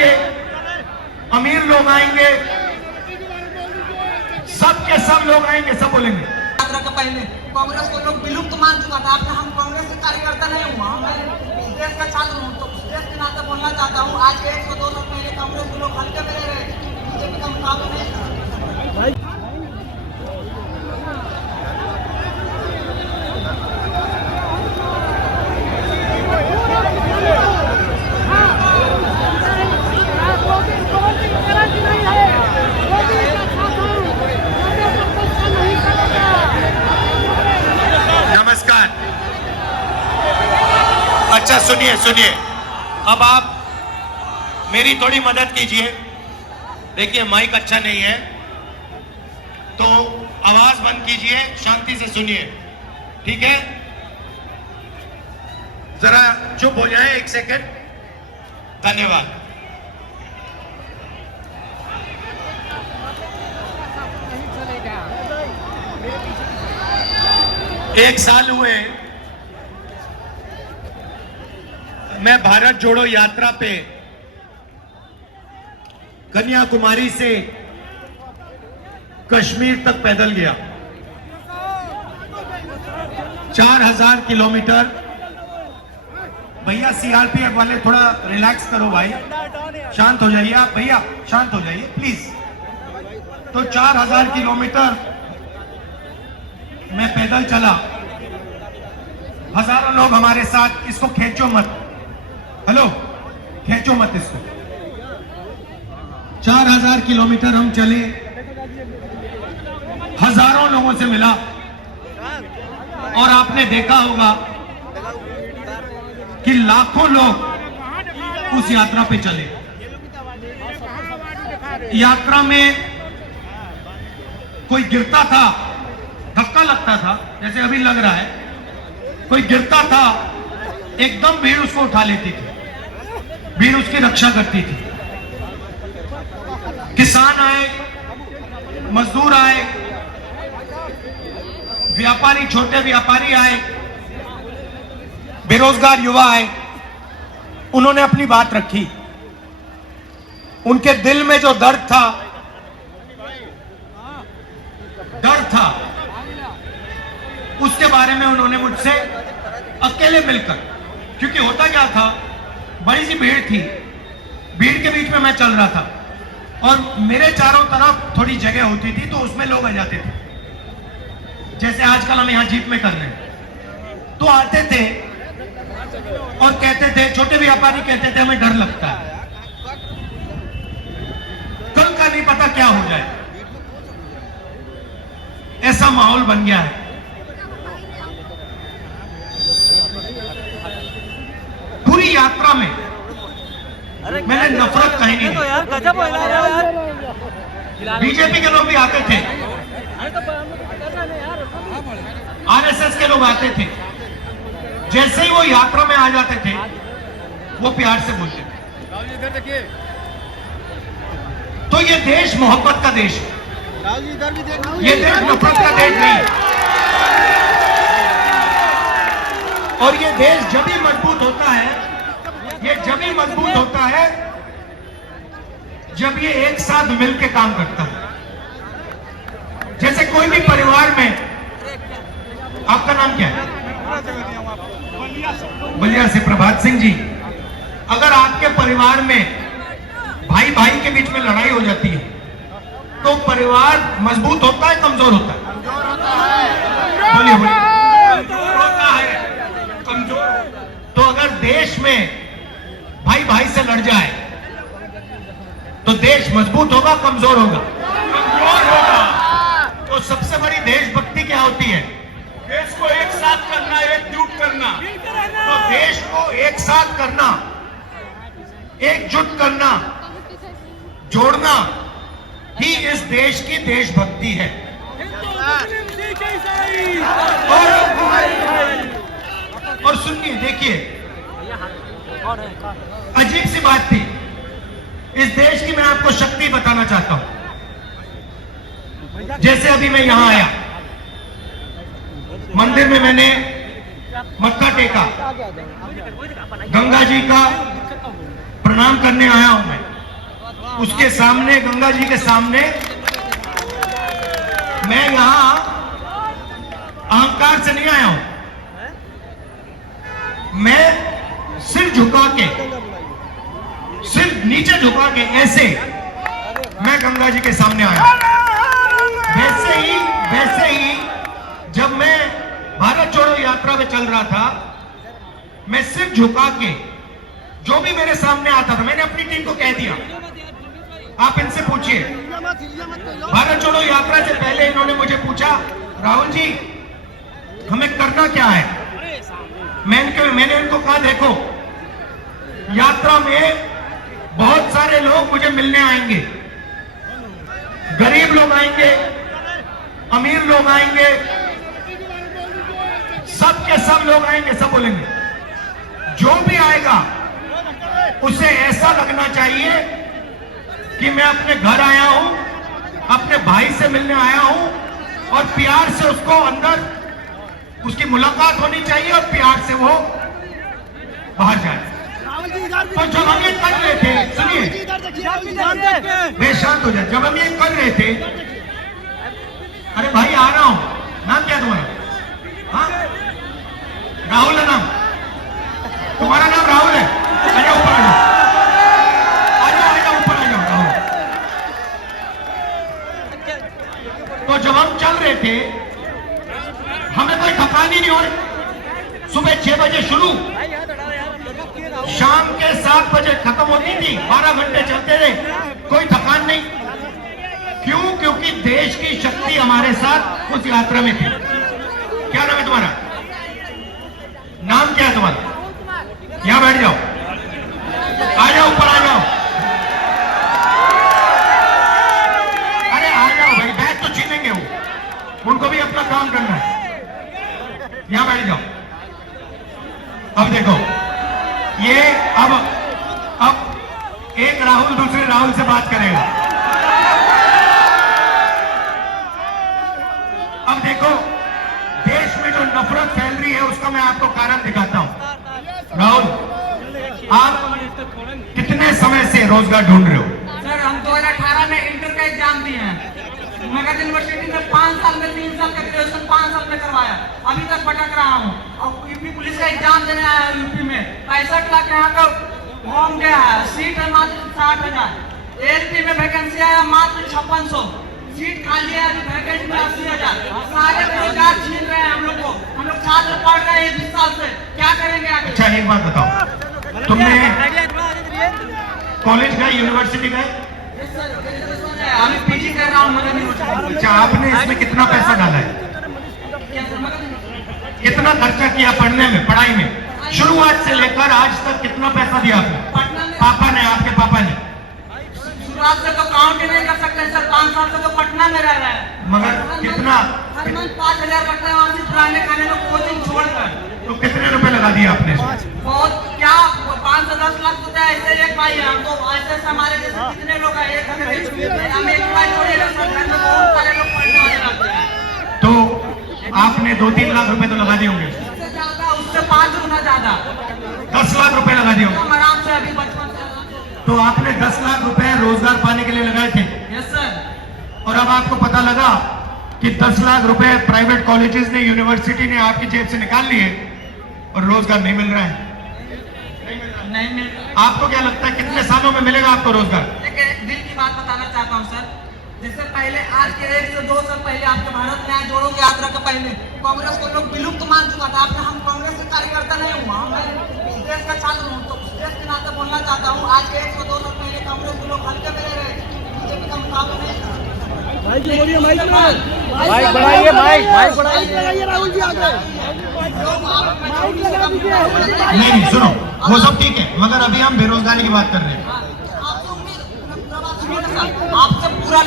आएंगे, अमीर लोग आएंगे, सब के सब लोग आएंगे, सब बोलेंगे। यात्रा के पहले कांग्रेस को लोग विलुप्त मान चुका था। आपने हम कांग्रेस के कार्यकर्ता नहीं हुआ, मैं इस देश का छात्र हूँ, तो उस देश के नाते बोलना चाहता हूँ। आज के 102 साल पहले कांग्रेस के लोग हल्के में ले रहे थे, बीजेपी का मुकाबला नहीं था। नमस्कार। अच्छा सुनिए सुनिए, अब आप मेरी थोड़ी मदद कीजिए। देखिए माइक अच्छा नहीं है तो आवाज बंद कीजिए, शांति से सुनिए, ठीक है? जरा चुप हो जाए, एक सेकंड, धन्यवाद। एक साल हुए मैं भारत जोड़ो यात्रा पे कन्याकुमारी से कश्मीर तक पैदल गया। 4000 किलोमीटर। भैया सीआरपीएफ वाले थोड़ा रिलैक्स करो भाई, शांत हो जाइए आप, भैया शांत हो जाइए प्लीज। तो 4000 किलोमीटर मैं पैदल चला, हजारों लोग हमारे साथ। इसको खींचो मत, हेलो खींचो मत इसको। 4000 किलोमीटर हम चले, हजारों लोगों से मिला, और आपने देखा होगा कि लाखों लोग उस यात्रा पे चले। यात्रा में कोई गिरता था, धक्का लगता था, जैसे अभी लग रहा है, कोई गिरता था, एकदम भीड़ उसको उठा लेती थी, भीड़ उसकी रक्षा करती थी। किसान आए, मजदूर आए, व्यापारी, छोटे व्यापारी आए, बेरोजगार युवा आए, उन्होंने अपनी बात रखी। उनके दिल में जो दर्द था, उसके बारे में उन्होंने मुझसे अकेले मिलकर, क्योंकि होता क्या था, बड़ी सी भीड़ थी, भीड़ के बीच में मैं चल रहा था और मेरे चारों तरफ थोड़ी जगह होती थी, तो उसमें लोग आ जाते थे, जैसे आजकल हम यहां जीप में कर रहे हैं। तो आते थे और कहते थे, छोटे व्यापारी कहते थे, हमें डर लगता है, कल का नहीं पता क्या हो जाए। ऐसा माहौल बन गया है। पूरी यात्रा में मैंने नफरत कहीं नहीं दी। यार गजब हो यार। बीजेपी के लोग भी आते थे, आरएसएस के लोग आते थे, जैसे ही वो यात्रा में आ जाते थे वो प्यार से बोलते थे। तो ये देश मोहब्बत का देश है, ये देश नफरत का देश नहीं है। और ये देश जब भी मजबूत होता है, ये जब भी मजबूत होता है जब ये एक साथ मिलकर काम करता है। जैसे कोई भी परिवार में, आपका नाम क्या है? बलिया से प्रभात सिंह जी। अगर आपके परिवार में भाई भाई के बीच में लड़ाई हो जाती है तो परिवार मजबूत होता है, कमजोर होता है? बोलिए बोलिए। कमजोर होता है, कमजोर। तो अगर देश में भाई भाई से लड़ जाए तो देश मजबूत होगा, कमजोर होगा? कमजोर होगा। तो सबसे बड़ी देशभक्ति क्या होती है? देश को एक साथ करना, एकजुट करना। तो देश को एक साथ करना, एकजुट करना, जोड़ना ही इस देश की देशभक्ति है। और सुनिए, देखिए, अजीब सी बात थी इस देश की। मैं आपको शक्ति बताना चाहता हूं। जैसे अभी मैं यहां आया, मंदिर में मैंने मत्था टेका, गंगा जी का प्रणाम करने आया हूं मैं। उसके सामने, गंगा जी के सामने मैं यहां अहंकार से नहीं आया हूं। मैं सिर झुका के, सिर नीचे झुका के ऐसे मैं गंगा जी के सामने आया। वैसे ही जब मैं भारत छोड़ो यात्रा में चल रहा था, मैं सिर झुका के जो भी मेरे सामने आता था, मैंने अपनी टीम को कह दिया, आप इनसे पूछिए। भारत छोड़ो यात्रा से पहले इन्होंने मुझे पूछा, राहुल जी हमें करना क्या है? मैंने इनको कहा, देखो यात्रा में बहुत सारे लोग मुझे मिलने आएंगे, गरीब लोग आएंगे, अमीर लोग आएंगे, सब के सब लोग आएंगे, सब बोलेंगे। जो भी आएगा उसे ऐसा लगना चाहिए कि मैं अपने घर आया हूं, अपने भाई से मिलने आया हूं, और प्यार से उसको अंदर उसकी मुलाकात होनी चाहिए और प्यार से वो बाहर जाए। तो जब हम ये कर रहे थे, सुनिए, बेशांत हो जाए, जब हम ये कर रहे थे, अरे भाई आ रहा हूं, नाम क्या तुम्हारा? हाँ, राहुल है नाम, तुम्हारा नाम राहुल है? आ जाओ ऊपर, आ जाओ ऊपर, आ जाओ राहुल। तो जब हम चल रहे थे, हमें कोई थकान ही नहीं हो रही। सुबह 6 बजे शुरू, शाम के 7 बजे खत्म होती थी, 12 घंटे चलते रहे, कोई थकान नहीं। क्यों? क्योंकि देश की शक्ति हमारे साथ उस यात्रा में थी। क्या नाम है तुम्हारा? नाम क्या है तुम्हारा? यहां बैठ जाओ, आ जाओ ऊपर, आ जाओ। अरे आ जाओ भाई, बैग तो छीनेंगे वो, उनको भी अपना काम करना है। यहां बैठ जाओ। अब देखो, ये अब एक राहुल दूसरे राहुल से बात करेगा। अब देखो, देश में जो नफरत फैल रही है उसका मैं आपको कारण दिखाता हूं। राहुल, आप कितने समय से रोजगार ढूंढ रहे हो? सर हम 2018 में इंटर का एग्जाम दिए हैं। मगध यूनिवर्सिटी में 5 साल में 3 साल का ग्रेजुएशन 5 साल में करवाया, अभी तक भटक रहा हूँ। और यूपी पुलिस का एग्जाम देने आया है यूपी में, 65 लाख यहाँ का फॉर्म गया है, सीट है मात्र 60,000। एसपी में वैकेंसी आया मात्र 5600, सीट खाली है अभी, वैकेंसी में 80,000। सारे रोजगार छीन रहे हैं हम लोग को, हम लोग छात्र पढ़ रहे हैं 20 साल से, क्या करेंगे आगे? अच्छा एक बात बताओ, तुमने कॉलेज गए, यूनिवर्सिटी गए? अभी पीजी कर रहा हूँ मगध यूनिवर्सिटी। अच्छा, आपने इसमें कितना पैसा डाला है? कितना खर्चा किया पढ़ने में, पढ़ाई में? शुरुआत से लेकर आज तक कितना पैसा दिया आपने? पापा ने, आपके पापा ने? शुरुआत से तो काउंट ही नहीं कर सकते सर, 5 साल से तो पटना में रह रहे हैं। मगर कितना? हर मंथ 5,000 लगता है वहाँ से पुराने खाने में कोचिंग छोड़कर। तो कितने रुपए लगा दिए आपने? बहुत क्या, 5 से 10 लाख होता है, ऐसे एक भाई है हम तो, ऐसे हमारे जैसे कितने लोग हैं, एक हम एक भाई छोड़िए, घर में बहुत सारे लोग पढ़ने वाले रहते हैं। तो आपने 2-3 लाख रुपए तो लगा दिए होंगे? उससे ज्यादा, उससे 5 गुना ज्यादा, 10 लाख रुपए लगा दिए होंगे? हम आराम से अभी बचपन से। तो आपने 10 लाख रुपए रोजगार पाने के लिए लगाए थे? Yes sir. और अब आपको पता लगा कि 10 लाख रुपए प्राइवेट कॉलेजेस ने, यूनिवर्सिटी ने आपकी जेब से निकाल लिए और रोजगार नहीं मिल रहा है? नहीं मिल। आपको क्या लगता है कितने सालों में मिलेगा आपको रोजगार? एक दिल की बात बताना चाहता हूँ सर, जैसे पहले आज के 1 से 2 साल पहले आपके भारत न्याय जोड़ो यात्रा के पहले कांग्रेस को लोग विलुप्त मान चुका था। आपने, हम कांग्रेस के कार्यकर्ता नहीं हुआ, मैं इस देश का छात्र हूँ, तो उस देश के नाते बोलना चाहता हूँ, आज के 1 से 2 साल पहले कांग्रेस के लोग हल्के में ले रहे थे, बीजेपी का मुकाबला नहीं था। माइक बढ़ाइए, माइक बढ़ाइए राहुल जी आगे। नहीं सुनो, वो सब ठीक है, मगर अभी हम बेरोजगारी की बात कर रहे हैं। आपसे पूरा